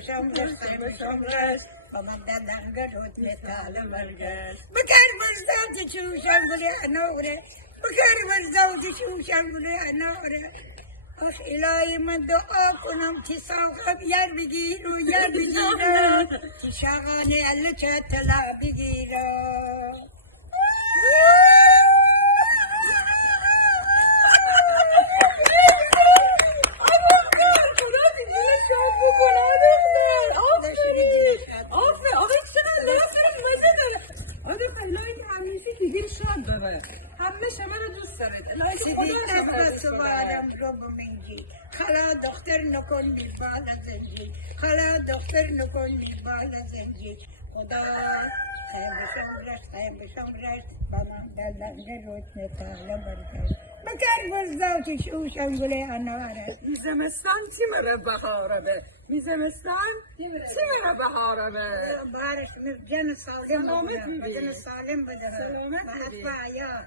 بشمرش خیم بشمرش با من دلنگه روت مثال مرگش بکر برزاوتی چوشم گلی انوره بکر برزاوتی چوشم گلی انوره آخ الهی من دعا کنم که صاحب یر بگیر و یر بگیرم که شاغانه الله چه طلا بگیرم همه شما رو دوست دارید. سیدی سوارم رو بمینجی خلا دختر نکن می بالا زنجی خلا دختر نکن می بالا زنجی خدا خیم بشمرش با من دلنده روت نتاله برگشت بکر برزاوتی شوشم گله اناره زمستان تیم را بهاره به زمستان تیم را بهاره به بارش جن سالم سلامت بده می‌بینی. بدن سالم بده سلامت و می‌بینی. حتی